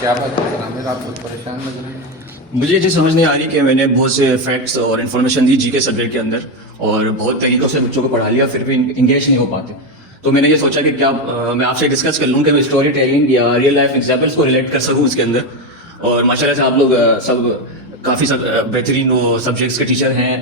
क्या बात है आमिर, आप बहुत परेशान लग रहे हैं। मुझे ये समझ नहीं आ रही कि मैंने बहुत से फैक्ट्स और इन्फॉर्मेशन दी जीके सब्जेक्ट के अंदर और बहुत तरीकों से बच्चों को पढ़ा लिया, फिर भी इंगेज नहीं हो पाते। तो मैंने ये सोचा कि क्या मैं आपसे डिस्कस कर लूँ कि मैं स्टोरी टेलिंग या रियल लाइफ एग्जाम्पल्स को रिलेट कर सकूँ इसके अंदर। और माशाल्लाह से आप लोग सब काफ़ी बेहतरीन वो सब्जेक्ट्स के टीचर हैं,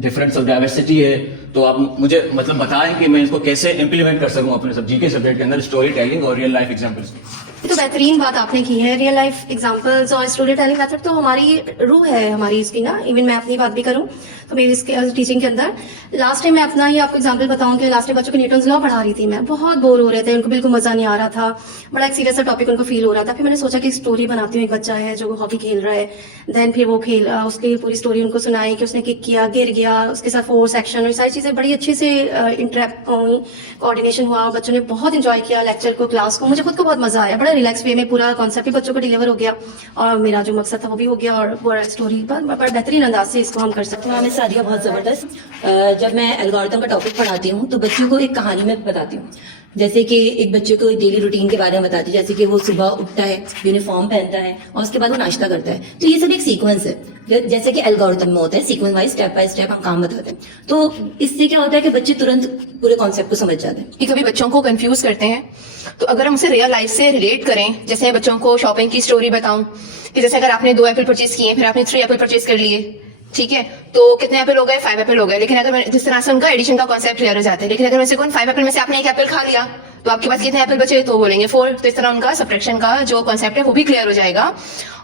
डिफरेंस ऑफ डाइवर्सिटी है, तो आप मुझे मतलब बताएं कि मैं इसको कैसे इम्प्लीमेंट कर सकूँ अपने सब जीके सब्जेक्ट के अंदर स्टोरी टेलिंग और रियल लाइफ एग्जाम्पल्स। ये तो बेहतरीन बात आपने की है। रियल लाइफ एग्जांपल्स और स्टोरी टेलिंग मेथड तो हमारी रूह है हमारी इसकी ना। इवन मैं अपनी बात भी करूं तो मेरी इसके टीचिंग के अंदर लास्ट टाइम मैं अपना ही आपको एग्जांपल बताऊं कि लास्ट टाइम बच्चों को न्यूटन्स लॉ पढ़ा रही थी मैं। बहुत बोर हो रहे थे, उनको बिल्कुल मजा नहीं आ रहा था, बड़ा एक सीरियस सा टॉपिक उनको फील हो रहा था। फिर मैंने सोचा कि स्टोरी बनाती हूँ। एक बच्चा है जो हॉकी खेल रहा है, देन फिर वो उसकी पूरी स्टोरी उनको सुनाई कि उसने किक किया, गिर गया, उसके साथ फोर्स एक्शन और सारी चीजें बड़ी अच्छे से इंटरेक्ट हुई, कोऑर्डिनेशन हुआ। बच्चों ने बहुत इंजॉय किया लेक्चर को, क्लास को। मुझे खुद को बहुत मजा आया, बड़ा रिलैक्स वे में पूरा कॉन्सेप्ट भी बच्चों को डिलीवर हो गया और मेरा जो मकसद था वो भी हो गया और पूरा स्टोरी पर बेहतरीन अंदाज से इसको हम कर सकते हैं। मैं सादिया बहुत ज़बरदस्त। जब मैं एल्गोरिथम का टॉपिक पढ़ाती हूँ तो बच्चों को एक कहानी में बताती हूँ। जैसे कि एक बच्चे को डेली रूटीन के बारे में बताती हूँ, जैसे कि वो सुबह उठता है, यूनिफॉर्म पहनता है और उसके बाद वो नाश्ता करता है। तो ये सब एक सीक्वेंस है, जैसे कि एल्गोरिथम में होता है, sequence wise step by step हम काम बताते हैं। तो इससे क्या होता है कि बच्चे तुरंत पूरे कॉन्सेप्ट को समझ जाते हैं। कि कभी बच्चों को कंफ्यूज करते हैं, तो अगर हम उसे रियल लाइफ से रिलेट करें, जैसे बच्चों को शॉपिंग की स्टोरी बताऊं कि जैसे अगर आपने 2 एप्पल परचेज किए, फिर आपने 3 एप्पल परचेज कर लिए, ठीक है, तो कितने एप्पल हो गए? 5 एप्पल हो गए। लेकिन अगर जिस तरह से उनका एडिशन का कॉन्सेप्ट क्लियर हो जाता है, लेकिन अगर वैसे कौन 5 एप्पल में से आपने 1 एप्पल खा लिया तो आपके पास कितने एप्पल बचे? तो बोलेंगे 4। तो इस तरह उनका सब्ट्रैक्शन का जो कॉन्सेप्ट है वो भी क्लियर हो जाएगा।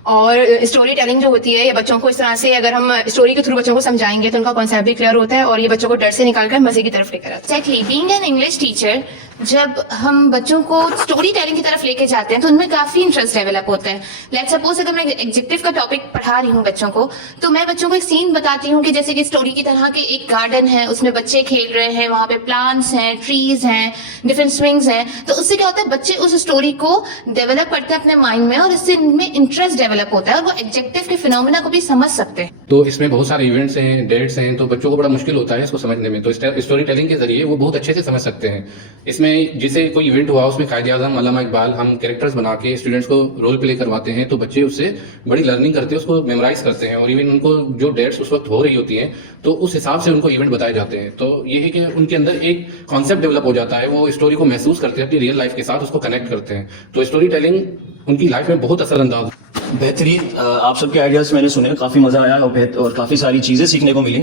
और स्टोरी टेलिंग जो होती है ये बच्चों को इस तरह से अगर हम स्टोरी के थ्रू बच्चों को समझाएंगे तो उनका कॉन्सेप्ट भी क्लियर होता है और ये बच्चों को डर से निकालकर मजे की तरफ लेकर आता है। Exactly, being an English teacher, जब हम बच्चों को स्टोरी टेलिंग की तरफ लेके जाते हैं तो उनमें काफी इंटरेस्ट डेवलप होता है। लेट्स सपोज अगर मैं एग्जेक्टिव का टॉपिक पढ़ा रही हूँ बच्चों को, तो मैं बच्चों को एक सीन बताती हूँ कि जैसे कि स्टोरी की तरह के एक गार्डन है, उसमें बच्चे खेल रहे हैं, वहां पे प्लांट्स हैं, ट्रीज हैं, डिफरेंट स्विंग्स हैं। तो उससे क्या होता है, बच्चे उस स्टोरी को डेवलप करते हैं अपने माइंड में और इससे इनमें इंटरेस्ट डेवलप होता है और वो एग्जेक्टिव के फिनोमेना को भी समझ सकते हैं। तो इसमें बहुत सारे इवेंट्स हैं, डेट्स हैं, तो बच्चों को बड़ा मुश्किल होता है इसको समझने में। तो स्टोरी टेलिंग के जरिए वो बहुत अच्छे से समझ सकते हैं। इसमें जैसे कोई इवेंट हुआ, उसमें कायदे आज़म अल्लामा इकबाल हम कैरेक्टर्स बना के स्टूडेंट्स को रोल प्ले करवाते हैं, तो बच्चे उससे बड़ी लर्निंग करते हैं, उसको मेमोराइज करते हैं और इवन उनको जो डेट्स उस वक्त हो रही होती हैं तो उस हिसाब से उनको इवेंट बताए जाते हैं। तो ये है कि उनके अंदर एक कॉन्सेप्ट डेवलप हो जाता है, वो स्टोरी को महसूस करते हैं, अपनी रियल लाइफ के साथ उसको कनेक्ट करते हैं। तो स्टोरी टेलिंग उनकी लाइफ में बहुत असरअंदाज। बेहतरीन, आप सबके आइडियाज मैंने सुने, काफी मजा आया और काफी सारी चीजें सीखने को मिली।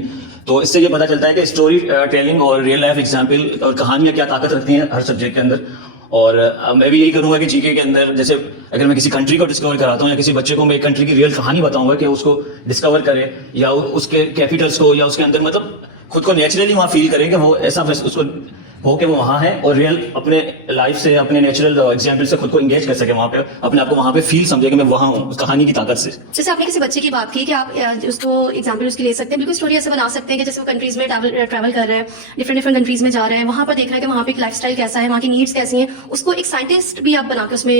तो इससे ये पता चलता है कि स्टोरी टेलिंग और रियल लाइफ एग्जाम्पल और कहानियां क्या ताकत रखती हैं हर सब्जेक्ट के अंदर। और मैं भी यही करूंगा कि जीके के अंदर जैसे अगर मैं किसी कंट्री को डिस्कवर कराता हूँ या किसी बच्चे को मैं एक कंट्री की रियल कहानी बताऊंगा कि उसको डिस्कवर करे या उसके कैपिटल्स को या उसके अंदर मतलब खुद को नेचुरली वहां फील करे कि वो ऐसा उसको हो के वो वहां है और रियल अपने लाइफ से अपने नेचुरल एग्जाम्पल से खुद को एंगेज कर सके, वहां पे अपने आप को वहां पे फील समझे कि मैं वहां हूँ कहानी की ताकत से। जैसे आपने किसी बच्चे की बात की कि आप उसको एग्जाम्पल उसकी ले सकते हैं, बिल्कुल स्टोरी ऐसे बना सकते हैं कि जैसे वो कंट्रीज में ट्रैवल कर रहे हैं, डिफरेंट कंट्रीज में जा रहे हैं, वहां पर देख रहे हैं कि वहां पे लाइफस्टाइल कैसा है, वहां की नीड्स कैसी हैं। उसको एक साइंटिस्ट भी आप बनाकर उसमें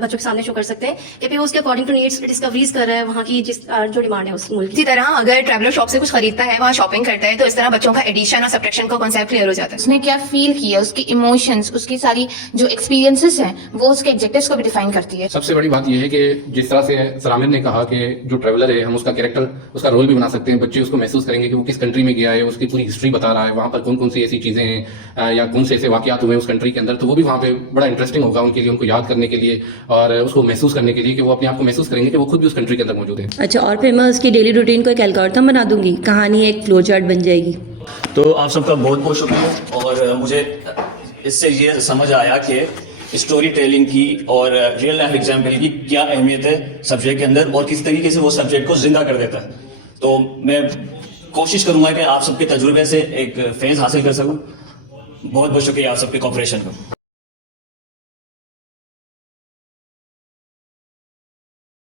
बच्चों के सामने शो कर सकते हैं कि फिर वो उसके अकॉर्डिंग टू नीड्स डिस्कवरीज कर रहा है वहां की जो डिमांड है उस मुल्क की। इसी तरह अगर ट्रैवलर शॉप से कुछ खरीदता है, वहाँ शॉपिंग करता है, तो इस तरह बच्चों का एडिशन और सब्ट्रैक्शन का कॉन्सेप्ट क्लियर हो जाता है। उसने क्या फील किया, उसकी इमोशंस, उसकी सारी जो एक्सपीरियंसेस हैं वो उसके एग्जेक्टिव्स को भी डिफाइन करती है। सबसे बड़ी बात यह है कि जिस तरह से सलामिर ने कहा कि जो ट्रैवलर है हम उसका कैरेक्टर, उसका रोल भी बना सकते हैं। बच्चे उसको महसूस करेंगे कि वो किस कंट्री में गया है, उसकी पूरी हिस्ट्री बता रहा है, वहां पर कौन कौन सी ऐसी चीजें हैं या कौन से ऐसे वाकयात हुए उस कंट्री के अंदर। तो वो भी वहां पे बड़ा इंटरेस्टिंग होगा उनके लिए, उनको याद करने के लिए और उसको महसूस करने के लिए कि वो अपने आप को महसूस करेंगे कि वो खुद भी उस कंट्री के अंदर मौजूद है। अच्छा, और फिर मैं उसकी डेली रूटीन को एक एल्गोरिथम बना दूंगी, कहानी एक फ्लो चार्ट बन जाएगी। तो आप सबका बहुत बहुत शुक्रिया। और मुझे इससे ये समझ आया कि स्टोरी टेलिंग की और रियल लाइफ एग्जाम्पल की क्या अहमियत है सब्जेक्ट के अंदर और किस तरीके से वो सब्जेक्ट को जिंदा कर देता है। तो मैं कोशिश करूंगा कि आप सबके तजुर्बे से एक फेज हासिल कर सकूं। बहुत बहुत शुक्रिया आप सबके कोऑपरेशन का।